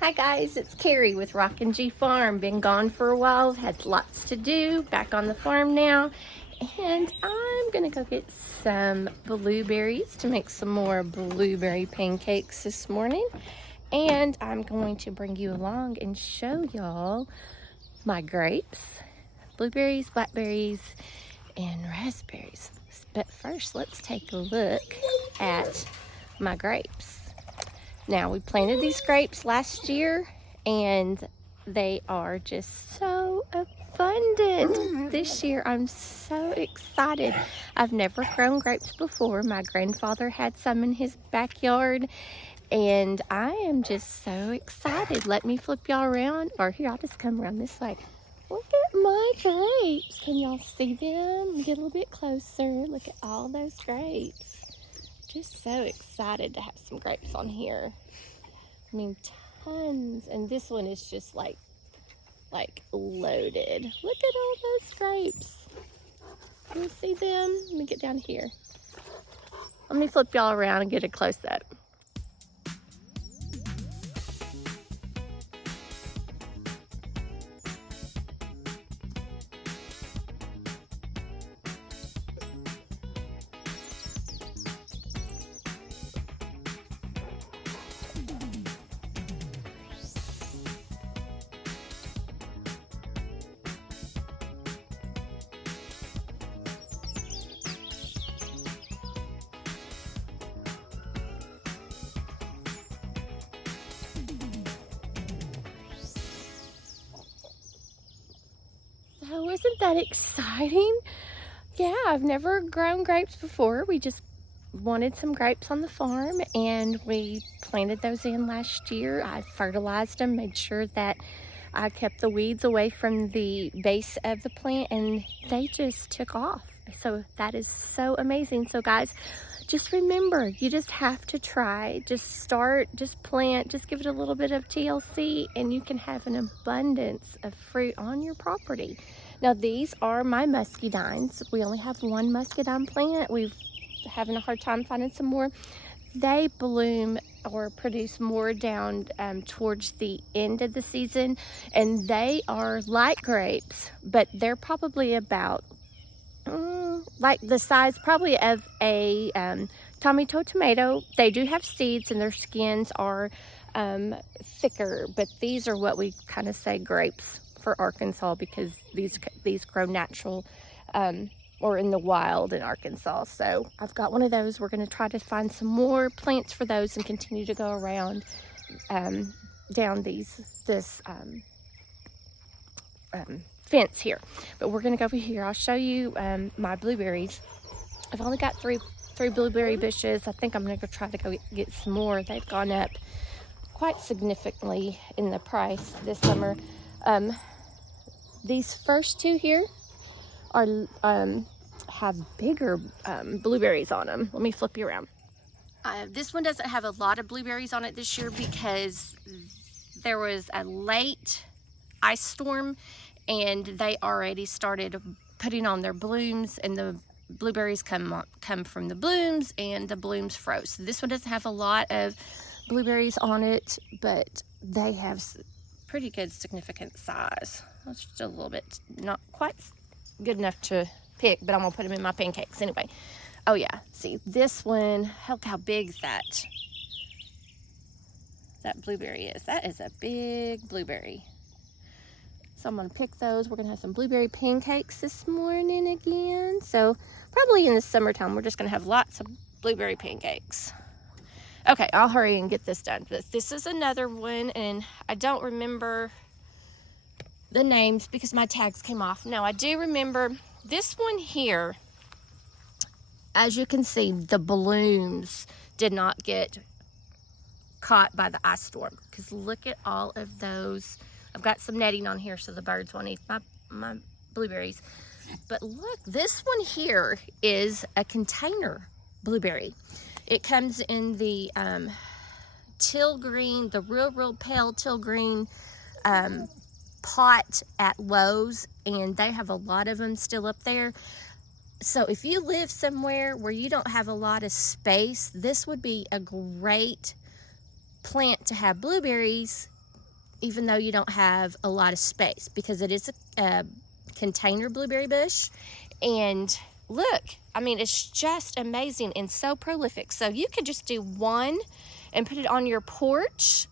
Hi guys, it's Carrie with Rockin G Farm. Been gone for a while, had lots to do, back on the farm now. And I'm gonna go get some blueberries to make some more blueberry pancakes this morning. And I'm going to bring you along and show y'all my grapes, blueberries, blackberries, and raspberries. But first, let's take a look at my grapes. Now, we planted these grapes last year and they are just so abundant this year. I'm so excited. I've never grown grapes before. My grandfather had some in his backyard and I am just so excited. Let me flip y'all around, or here, I'll just come around this way. Look at my grapes. Can y'all see them? Get a little bit closer. Look at all those grapes. Just so excited to have some grapes on here. I mean, tons. And this one is just like loaded. Look at all those grapes. Can you see them? Let me get down here. Let me flip y'all around and get a close-up. Oh, wasn't that exciting? Yeah, I've never grown grapes before. We just wanted some grapes on the farm and we planted those in last year. I fertilized them, made sure that I kept the weeds away from the base of the plant, and they just took off. So that is so amazing. So guys, just remember, you just have to try. Just start, just plant, just give it a little bit of TLC and you can have an abundance of fruit on your property. Now these are my muscadines. We only have one muscadine plant. We've having a hard time finding some more. They bloom or produce more down towards the end of the season, and they are like grapes, but they're probably about like the size probably of a tomato. They do have seeds and their skins are thicker, but these are what we kind of say grapes for Arkansas, because these grow natural or in the wild in Arkansas. So I've got one of those. We're going to try to find some more plants for those and continue to go around down this fence here. But we're going to go over here. I'll show you my blueberries. I've only got three blueberry bushes. I think I'm going to go try to go get some more. They've gone up quite significantly in the price this summer. These first two here are have bigger blueberries on them. Let me flip you around. This one doesn't have a lot of blueberries on it this year because there was a late ice storm and they already started putting on their blooms, and the blueberries come from the blooms and the blooms froze. So this one doesn't have a lot of blueberries on it, but they have pretty good significant size. It's just a little bit not quite good enough to pick, but I'm gonna put them in my pancakes anyway. Oh yeah, see this one, look how big that blueberry is. That is a big blueberry. So I'm gonna pick those. We're gonna have some blueberry pancakes this morning again. So probably in the summertime, we're just gonna have lots of blueberry pancakes. Okay, I'll hurry and get this done. This is another one, and I don't remember the names because my tags came off. Now I do remember this one here. As you can see, the blooms did not get caught by the ice storm, because look at all of those. I've got some netting on here so the birds won't eat my blueberries. But look, this one here is a container blueberry. It comes in the teal green, the real pale teal green pot at Lowe's, and they have a lot of them still up there. So if you live somewhere where you don't have a lot of space, this would be a great plant to have blueberries even though you don't have a lot of space, because it is a container blueberry bush. And look, I mean, it's just amazing and so prolific. So you could just do one and put it on your porch,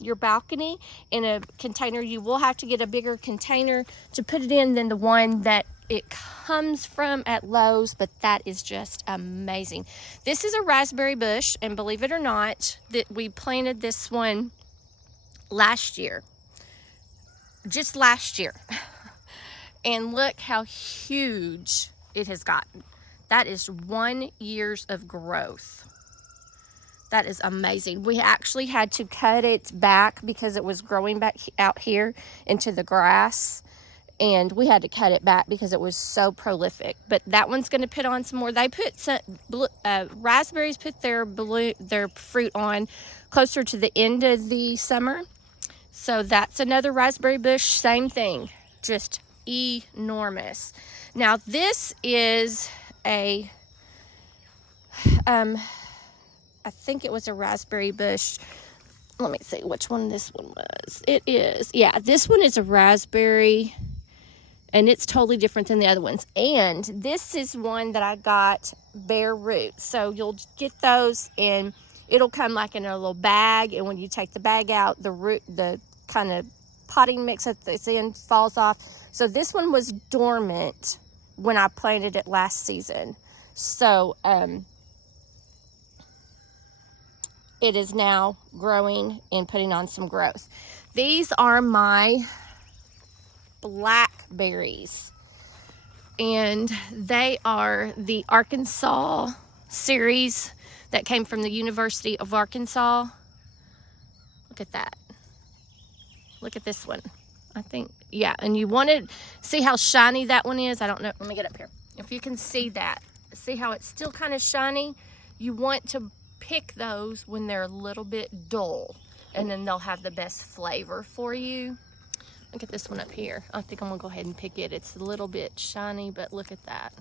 your balcony, in a container. You will have to get a bigger container to put it in than the one that it comes from at Lowe's, but that is just amazing. This is a raspberry bush, and believe it or not, that we planted this one last year, just last year. And look how huge it has gotten. That is 1 year of growth. That is amazing. We actually had to cut it back because it was growing back out here into the grass. And we had to cut it back because it was so prolific. But that one's going to put on some more. They put some raspberries, put their fruit on closer to the end of the summer. So that's another raspberry bush, same thing, just enormous. Now this is a, I think it was a raspberry bush. Let me see which one this one was. It is, yeah, this one is a raspberry, and it's totally different than the other ones. And this is one that I got bare root. So you'll get those, and it'll come like in a little bag, and when you take the bag out, the root, the kind of potting mix at the end falls off. So this one was dormant when I planted it last season. So it is now growing and putting on some growth. These are my Blackberries, and they are the Arkansas series that came from the University of Arkansas. Look at that. Look at this one. I think, yeah, and you want to see how shiny that one is. I don't know. Let me get up here. If you can see that, see how it's still kind of shiny. You want to pick those when they're a little bit dull, and then they'll have the best flavor for you. Look at this one up here. I think I'm gonna go ahead and pick it. It's a little bit shiny, but look at that.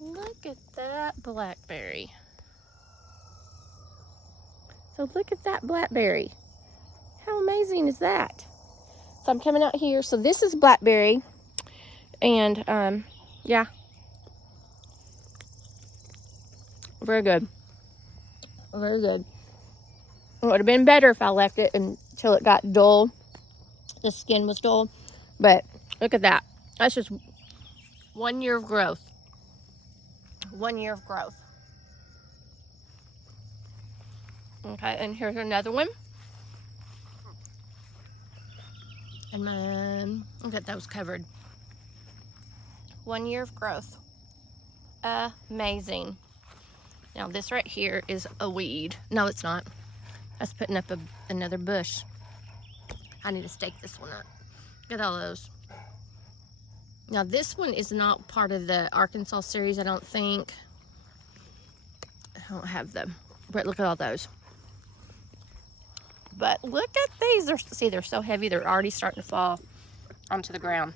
Look at that blackberry. So look at that blackberry. How amazing is that? So I'm coming out here. So this is blackberry, and yeah, very good, very good. It would have been better if I left it until it got dull. The skin was dull, but look at that. That's just 1 year of growth. 1 year of growth. Okay, and here's another one. And I'll get those covered. 1 year of growth. Amazing. Now this right here is a weed. No, it's not. That's putting up another bush. I need to stake this one up. Look at all those. Now this one is not part of the Arkansas series, I don't think. I don't have them. But look at all those. But look at these. They're so heavy, they're already starting to fall onto the ground.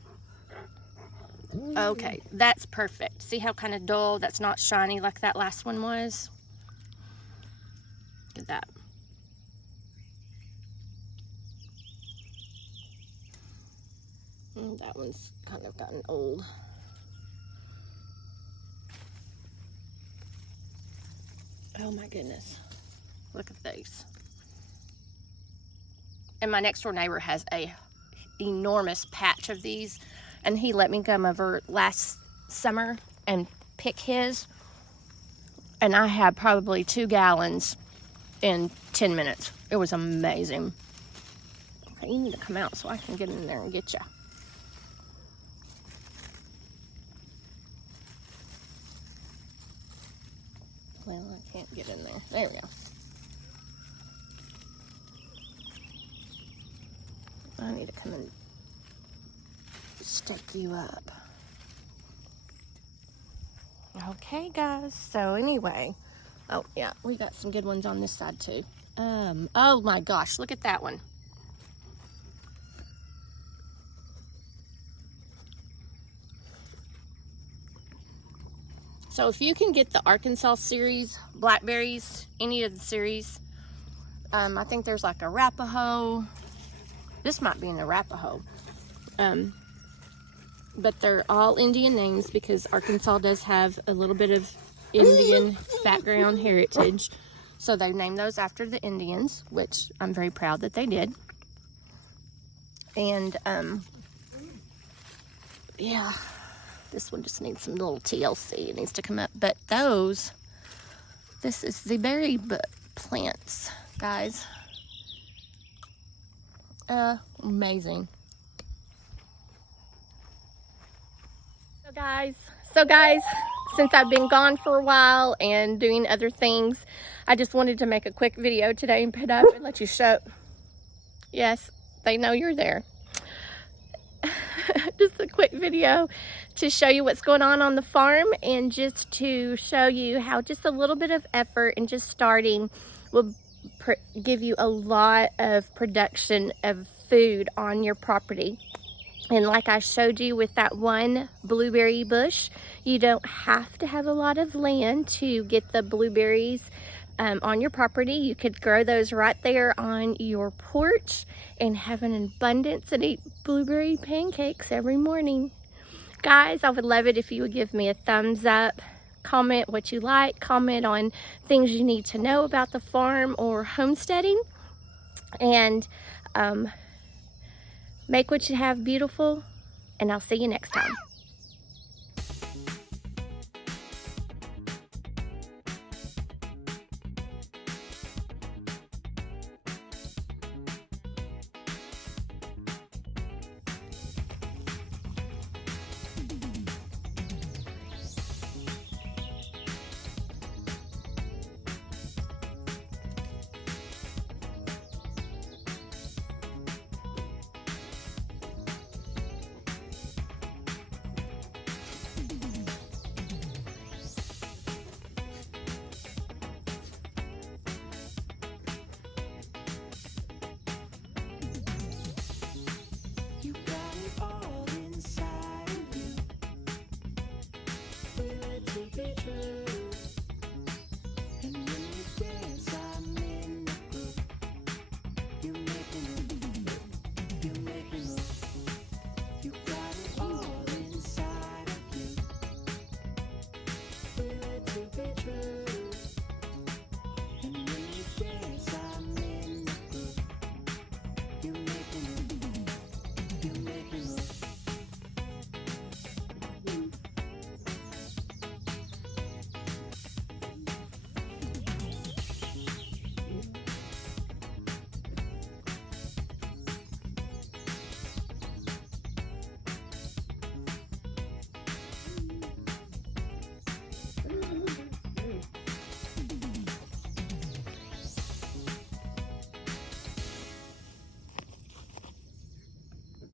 Okay, that's perfect. See how kind of dull? That's not shiny like that last one was. Look at that. That one's kind of gotten old. Oh my goodness. Look at these. And my next door neighbor has a enormous patch of these, and he let me come over last summer and pick his, and I had probably 2 gallons in 10 minutes. It was amazing. Okay, you need to come out so I can get in there and get you. Well, I can't get in there. There we go. I need to come and stake you up. Okay, guys. So anyway, oh yeah, we got some good ones on this side too. Oh my gosh, look at that one. So if you can get the Arkansas series, Blackberries, any of the series, I think there's like Arapaho. This might be an Arapaho. But they're all Indian names because Arkansas does have a little bit of Indian background heritage. So they named those after the Indians, which I'm very proud that they did. And, yeah, this one just needs some little TLC. It needs to come up. But this is the berry plants, guys. Amazing. So guys, since I've been gone for a while and doing other things, I just wanted to make a quick video today and put up and let you show. Yes, they know you're there. Just a quick video to show you what's going on the farm, and just to show you how just a little bit of effort and just starting will give you a lot of production of food on your property. And like I showed you with that one blueberry bush, you don't have to have a lot of land to get the blueberries on your property. You could grow those right there on your porch and have an abundance and eat blueberry pancakes every morning. Guys, I would love it if you would give me a thumbs up, comment what you like, comment on things you need to know about the farm or homesteading, and make what you have beautiful, and I'll see you next time.